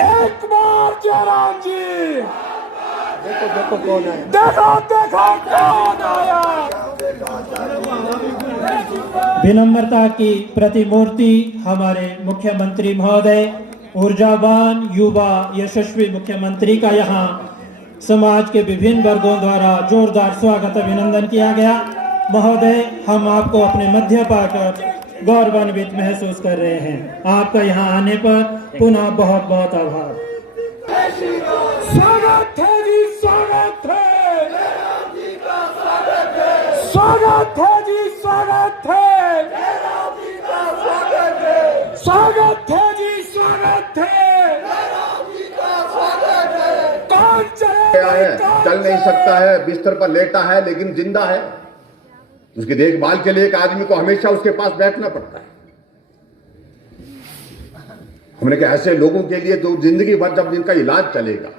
एक बार जयराम जी, देखो देखो कौन है, देखो देखो कौन आया। विनम्रता की प्रतिमूर्ति हमारे मुख्यमंत्री महोदय, ऊर्जावान युवा यशस्वी मुख्यमंत्री का यहाँ समाज के विभिन्न वर्गों द्वारा जोरदार स्वागत अभिनंदन किया गया। महोदय, हम आपको अपने मध्य पाकर गौरवान्वित महसूस कर रहे हैं। आपका यहाँ आने पर पुनः बहुत बहुत आभार। स्वागत है जी, स्वागत है, स्वागत है जी, स्वागत है, स्वागत है जी, स्वागत है। कौन गया है, चल नहीं सकता है, बिस्तर पर लेटा है लेकिन जिंदा है। उसकी देखभाल के लिए एक आदमी को हमेशा उसके पास बैठना पड़ता है। हमने कहा ऐसे लोगों के लिए जो जिंदगी भर जब जिनका इलाज चलेगा,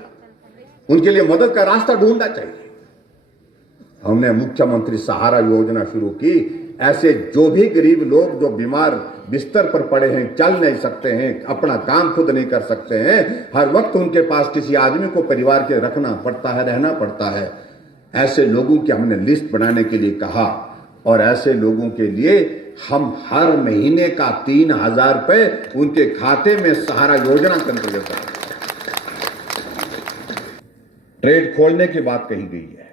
उनके लिए मदद का रास्ता ढूंढना चाहिए। हमने मुख्यमंत्री सहारा योजना शुरू की। ऐसे जो भी गरीब लोग जो बीमार बिस्तर पर पड़े हैं, चल नहीं सकते हैं, अपना काम खुद नहीं कर सकते हैं, हर वक्त उनके पास किसी आदमी को परिवार के रखना पड़ता है, रहना पड़ता है, ऐसे लोगों की हमने लिस्ट बनाने के लिए कहा। और ऐसे लोगों के लिए हम हर महीने का 3,000 रुपए उनके खाते में सहारा योजना के अंतर्गत ट्रेड खोलने की बात कही गई है।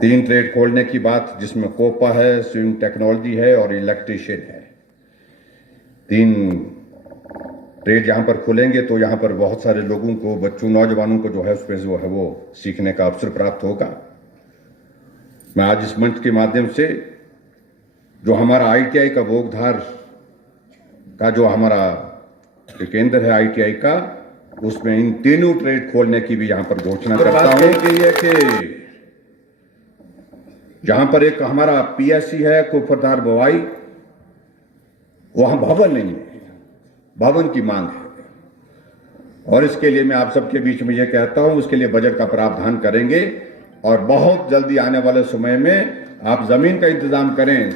3 ट्रेड खोलने की बात, जिसमें कोपा है, स्विंग टेक्नोलॉजी है और इलेक्ट्रीशियन है। 3 ट्रेड यहां पर खुलेंगे तो यहां पर बहुत सारे लोगों को, बच्चों, नौजवानों को जो है उसमें जो है वो सीखने का अवसर प्राप्त होगा। मैं आज इस मंच के माध्यम से जो हमारा ITI का भोगधार का जो हमारा केंद्र है ITI का, उसमें इन तीनों ट्रेड खोलने की भी यहां पर घोषणा करता हूं कि जहां पर एक हमारा PSC है कुफरदार बवाई, वहां भवन नहीं है, भवन की मांग है। और इसके लिए मैं आप सबके बीच में यह कहता हूं, उसके लिए बजट का प्रावधान करेंगे और बहुत जल्दी आने वाले समय में आप जमीन का इंतजाम करें।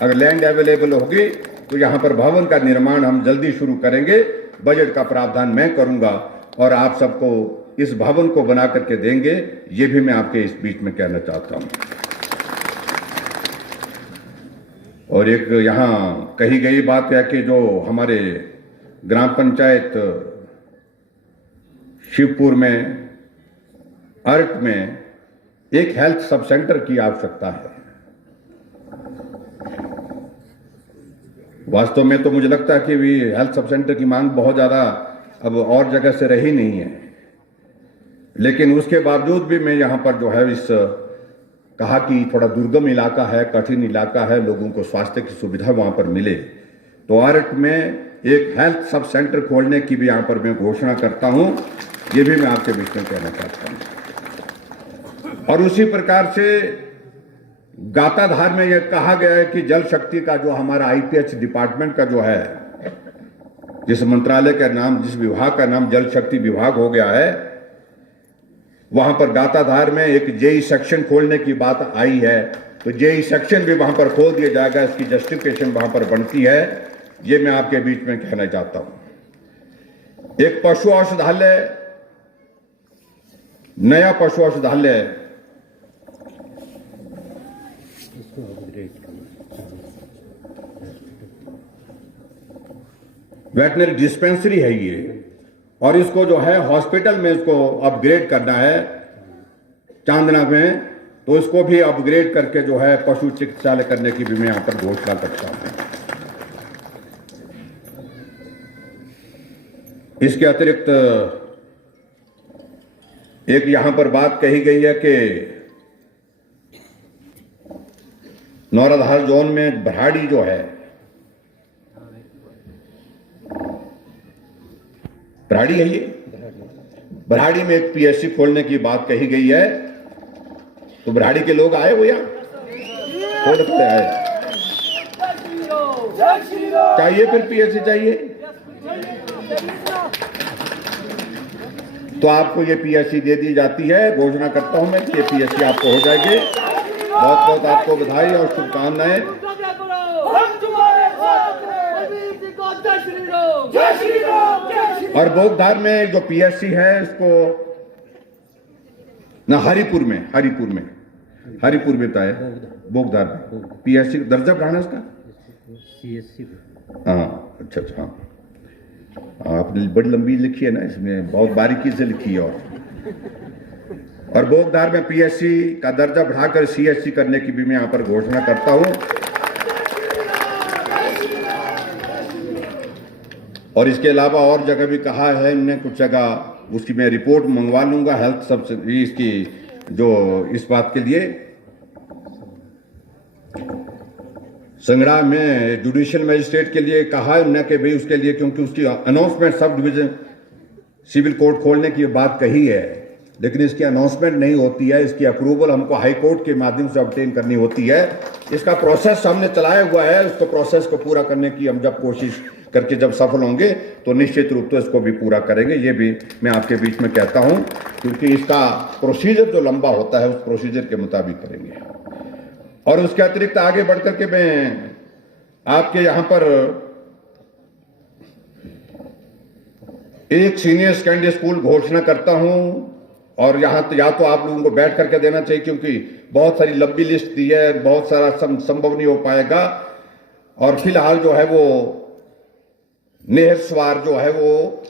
अगर लैंड अवेलेबल होगी तो यहां पर भवन का निर्माण हम जल्दी शुरू करेंगे। बजट का प्रावधान मैं करूंगा और आप सबको इस भवन को बना करके देंगे। ये भी मैं आपके इस बीच में कहना चाहता हूं। और एक यहां कही गई बात है कि जो हमारे ग्राम पंचायत शिवपुर में अर्क में एक हेल्थ सब सेंटर की आवश्यकता है। वास्तव में तो मुझे लगता है कि भी हेल्थ सब सेंटर की मांग बहुत ज्यादा अब और जगह से रही नहीं है, लेकिन उसके बावजूद भी मैं यहां पर जो है इस कहा कि थोड़ा दुर्गम इलाका है, कठिन इलाका है, लोगों को स्वास्थ्य की सुविधा वहां पर मिले, तो अर्क में एक हेल्थ सब सेंटर खोलने की भी यहां पर मैं घोषणा करता हूं। ये भी मैं आपके बीच में कहना चाहता हूं। और उसी प्रकार से गाताधार में यह कहा गया है कि जल शक्ति का जो हमारा IPH डिपार्टमेंट का जो है, जिस मंत्रालय का नाम, जिस विभाग का नाम जल शक्ति विभाग हो गया है, वहां पर गाताधार में एक JEE सेक्शन खोलने की बात आई है, तो JEE सेक्शन भी वहां पर खोल दिया जाएगा। इसकी जस्टिफिकेशन वहां पर बनती है। ये मैं आपके बीच में कहना चाहता हूं। एक पशु औषधालय, नया पशु औषधालय वेटनरी डिस्पेंसरी है ये, और इसको जो है हॉस्पिटल में इसको अपग्रेड करना है चांदना में, तो इसको भी अपग्रेड करके जो है पशु चिकित्सालय करने की भी मैं यहां पर घोषणा करता हूं। इसके अतिरिक्त एक यहां पर बात कही गई है कि नौराधार जोन में भराड़ी जो है, भराड़ी है ये, भराड़ी में एक PSC खोलने की बात कही गई है, तो भराड़ी के लोग आए वो यहाँ खोल के आए। चाहिए फिर PSC चाहिए तो आपको ये PSC दे दी जाती है। घोषणा करता हूं मैं कि ये PSC आपको हो जाएगी। बहुत बहुत आपको बधाई और शुभकामनाएं। जय श्री राम, जय श्री राम, जय श्री और बोगधार में जो पीएससी है इसको ना हरिपुर में बताया, बोगधार में पीएससी दर्जा बढ़ाना इसका। हाँ अच्छा, हाँ आपने बड़ी लंबी लिखी है ना, इसमें बहुत बारीकी से लिखी है। और बोगधार में पीएससी का दर्जा बढ़ाकर सीएससी करने की भी मैं यहां पर घोषणा करता हूं। और इसके अलावा और जगह भी कहा है इन्होंने, कुछ जगह उसकी मैं रिपोर्ट मंगवा लूंगा हेल्थ सब्सिडी इसकी, जो इस बात के लिए संगड़ा में जुडिशियल मजिस्ट्रेट के लिए कहा है उन्होंने कि भाई उसके लिए, क्योंकि उसकी announcement sub division civil court खोलने की बात कही है, लेकिन इसकी अनाउंसमेंट नहीं होती है, इसकी अप्रूवल हमको हाई कोर्ट के माध्यम से ऑब्टेन करनी होती है। इसका प्रोसेस हमने चलाया हुआ है, उसको प्रोसेस को पूरा करने की हम जब कोशिश करके जब सफल होंगे तो निश्चित रूप से इसको भी पूरा करेंगे। ये भी मैं आपके बीच में कहता हूं, क्योंकि इसका प्रोसीजर जो लंबा होता है उस प्रोसीजर के मुताबिक करेंगे। और उसके अतिरिक्त आगे बढ़कर के मैं आपके यहां पर एक सीनियर सेकेंडरी स्कूल घोषणा करता हूं, और यहां तो या तो आप लोगों को बैठ करके देना चाहिए, क्योंकि बहुत सारी लंबी लिस्ट दी है, बहुत सारा संभव नहीं हो पाएगा। और फिलहाल जो है वो नेहरसवार जो है वो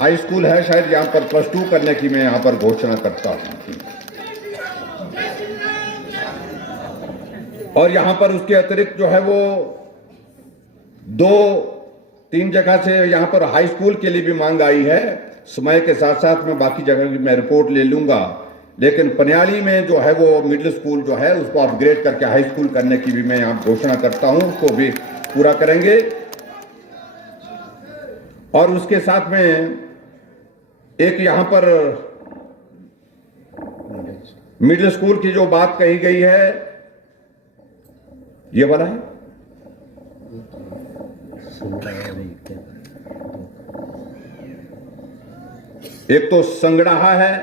हाई स्कूल है, शायद यहां पर +2 करने की मैं यहां पर घोषणा करता हूं। और यहां पर उसके अतिरिक्त जो है वो 2-3 जगह से यहां पर हाई स्कूल के लिए भी मांग आई है। समय के साथ साथ में बाकी जगह की मैं रिपोर्ट ले लूंगा, लेकिन पनियाली में जो है वो मिडिल स्कूल जो है उसको अपग्रेड करके हाई स्कूल करने की भी मैं यहां घोषणा करता हूं, उसको भी पूरा करेंगे। और उसके साथ में एक यहां पर मिडिल स्कूल की जो बात कही गई है, ये वाला है, एक तो संगड़ाहा है,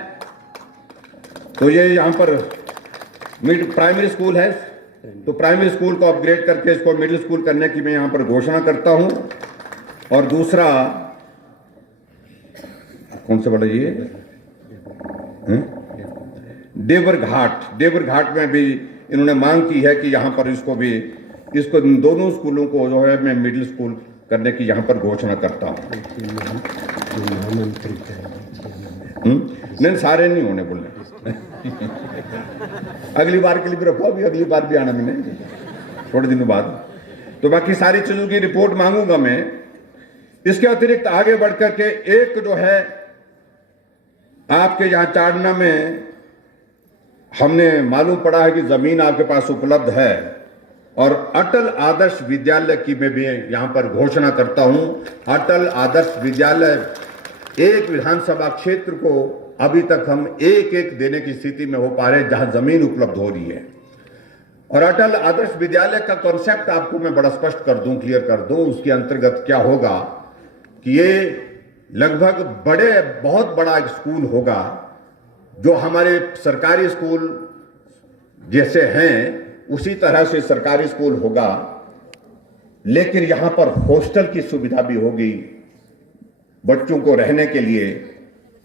तो ये यहां पर मिड प्राइमरी स्कूल है, तो प्राइमरी स्कूल को अपग्रेड करके इसको मिडिल स्कूल करने की मैं यहां पर घोषणा करता हूं। और दूसरा कौन सा बड़ा ये देवर घाट में भी इन्होंने मांग की है कि यहां पर इसको दोनों स्कूलों को जो है मैं मिडिल स्कूल करने की यहां पर घोषणा करता हूं। नहीं सारे नहीं होने बोलने अगली बार के लिए भी रखो, अभी अगली बार भी आना मैंने थोड़े दिनों बाद, तो बाकी सारी चीजों की रिपोर्ट मांगूंगा मैं। इसके अतिरिक्त आगे बढ़कर के एक जो है आपके यहां चाड़ना में हमने मालूम पड़ा है कि जमीन आपके पास उपलब्ध है, और अटल आदर्श विद्यालय की मैं भी यहां पर घोषणा करता हूं। अटल आदर्श विद्यालय एक विधानसभा क्षेत्र को अभी तक हम एक देने की स्थिति में हो पा रहे जहां जमीन उपलब्ध हो रही है। और अटल आदर्श विद्यालय का कॉन्सेप्ट आपको मैं बड़ा स्पष्ट कर दूं, क्लियर कर दूं। उसके अंतर्गत क्या होगा कि ये लगभग बहुत बड़ा एक स्कूल होगा, जो हमारे सरकारी स्कूल जैसे हैं उसी तरह से सरकारी स्कूल होगा, लेकिन यहां पर हॉस्टल की सुविधा भी होगी बच्चों को रहने के लिए।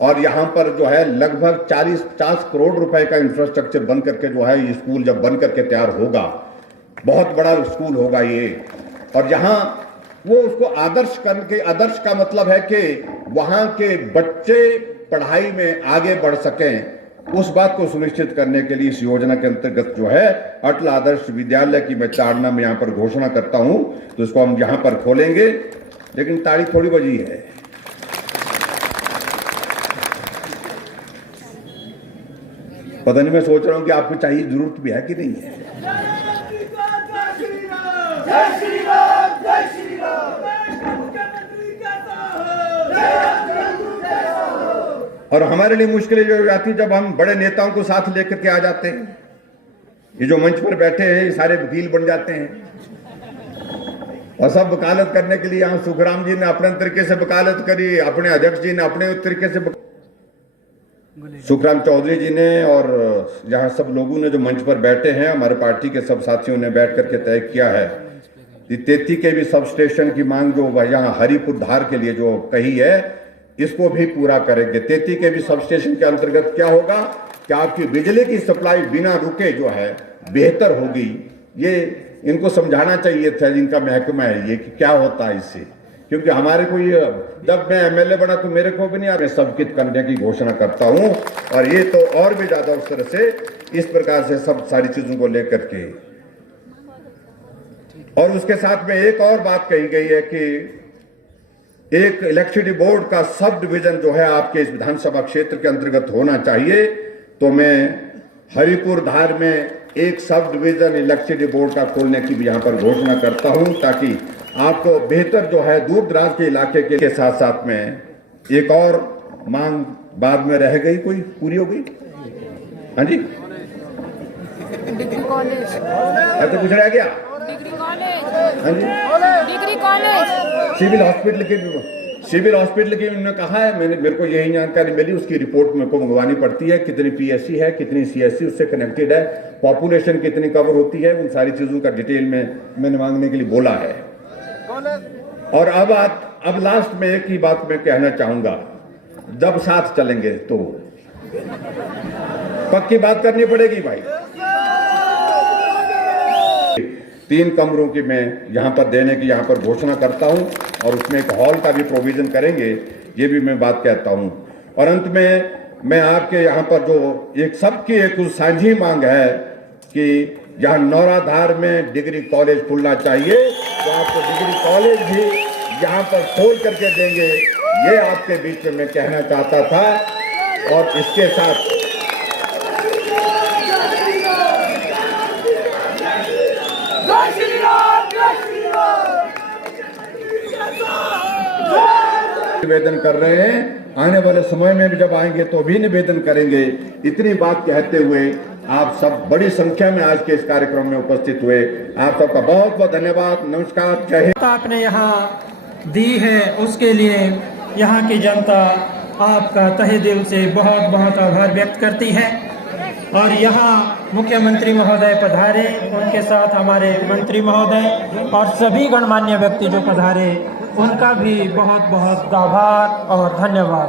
और यहां पर जो है लगभग 40-50 करोड़ रुपए का इंफ्रास्ट्रक्चर बन करके जो है ये स्कूल जब बन करके तैयार होगा, बहुत बड़ा स्कूल होगा ये। और यहां वो उसको आदर्श करके, आदर्श का मतलब है कि वहां के बच्चे पढ़ाई में आगे बढ़ सकें, उस बात को सुनिश्चित करने के लिए इस योजना के अंतर्गत जो है अटल आदर्श विद्यालय की मैं चाड़ना में यहां पर घोषणा करता हूं। तो इसको हम यहां पर खोलेंगे, लेकिन तारीख थोड़ी बजी है। पता नहीं, मैं सोच रहा हूं कि आपको चाहिए, जरूरत भी है कि नहीं है। और हमारे लिए मुश्किलें जो हो जाती जब हम बड़े नेताओं को साथ लेकर के आ जाते हैं। ये जो मंच पर बैठे हैं ये सारे वकील बन जाते हैं और सब वकालत करने के लिए, यहां सुखराम जी ने अपने तरीके से वकालत करी, अपने अध्यक्ष जी ने अपने तरीके से, सुखराम चौधरी जी ने, और यहाँ सब लोगों ने जो मंच पर बैठे हैं, हमारे पार्टी के सब साथियों ने बैठ करके तय किया है कि 33 के भी सब स्टेशन की मांग जो यहाँ हरिपुर धार के लिए जो कही है, इसको भी पूरा करेंगे। तेती के भी सब स्टेशन के अंतर्गत क्या होगा कि आपकी बिजली की सप्लाई बिना रुके जो है बेहतर होगी। ये इनको समझाना चाहिए था, जिनका महकमा है ये, कि क्या होता है इससे, क्योंकि हमारे को ये, जब मैं एमएलए बना तो मेरे को भी नहीं, मैं सब कुछ करने की घोषणा करता हूं, और ये तो और भी ज्यादा उस तरह से इस प्रकार से सब सारी चीजों को लेकर के। और उसके साथ में एक और बात कही गई है कि एक इलेक्ट्रिसिटी बोर्ड का सब डिवीजन जो है आपके इस विधानसभा क्षेत्र के अंतर्गत होना चाहिए। तो मैं हरिपुर धार में एक सब डिवीजन इलेक्ट्रिसिटी बोर्ड का खोलने की भी यहां पर घोषणा करता हूं, ताकि आपको बेहतर जो है दूर दराज के इलाके के साथ साथ में एक और मांग बाद में रह गई, कोई पूरी हो गई? हाँ जी, डिग्री कॉलेज, ऐसा कुछ रह गया? डिग्री कॉलेज, हाँ जी, डिग्री कॉलेज, सिविल हॉस्पिटल की उन्होंने कहा है, मेरे को यही जानकारी मिली, उसकी रिपोर्ट मेरे को मंगवानी पड़ती है, कितनी पीएससी है, कितनी सीएससी उससे कनेक्टेड है, पॉपुलेशन कितनी कवर होती है, उन सारी चीजों का डिटेल में मैंने मांगने के लिए बोला है। और अब लास्ट में एक ही बात मैं कहना चाहूंगा, जब साथ चलेंगे तो पक्की बात करनी पड़ेगी भाई। 3 कमरों की मैं यहां पर देने की यहां पर घोषणा करता हूं, और उसमें एक हॉल का भी प्रोविजन करेंगे, ये भी मैं बात कहता हूं। और अंत में मैं आपके यहां पर जो एक सबकी एक साझी मांग है कि जहां नौराधार में डिग्री कॉलेज खुलना चाहिए, तो आपको डिग्री कॉलेज भी यहां पर खोल करके देंगे, ये आपके बीच में मैं कहना चाहता था। और इसके साथ निवेदन कर रहे हैं, आने वाले समय में भी जब आएंगे तो भी निवेदन करेंगे। इतनी बात कहते हुए आप सब बड़ी संख्या में आज के इस कार्यक्रम में उपस्थित हुए, आप सबका बहुत बहुत धन्यवाद। नमस्कार, जय हिंद। आपने यहाँ दी है उसके लिए यहाँ की जनता आपका तहे दिल से बहुत बहुत आभार व्यक्त करती है। और यहाँ मुख्यमंत्री महोदय पधारे, उनके साथ हमारे मंत्री महोदय और सभी गणमान्य व्यक्ति जो पधारे, उनका भी बहुत बहुत आभार और धन्यवाद।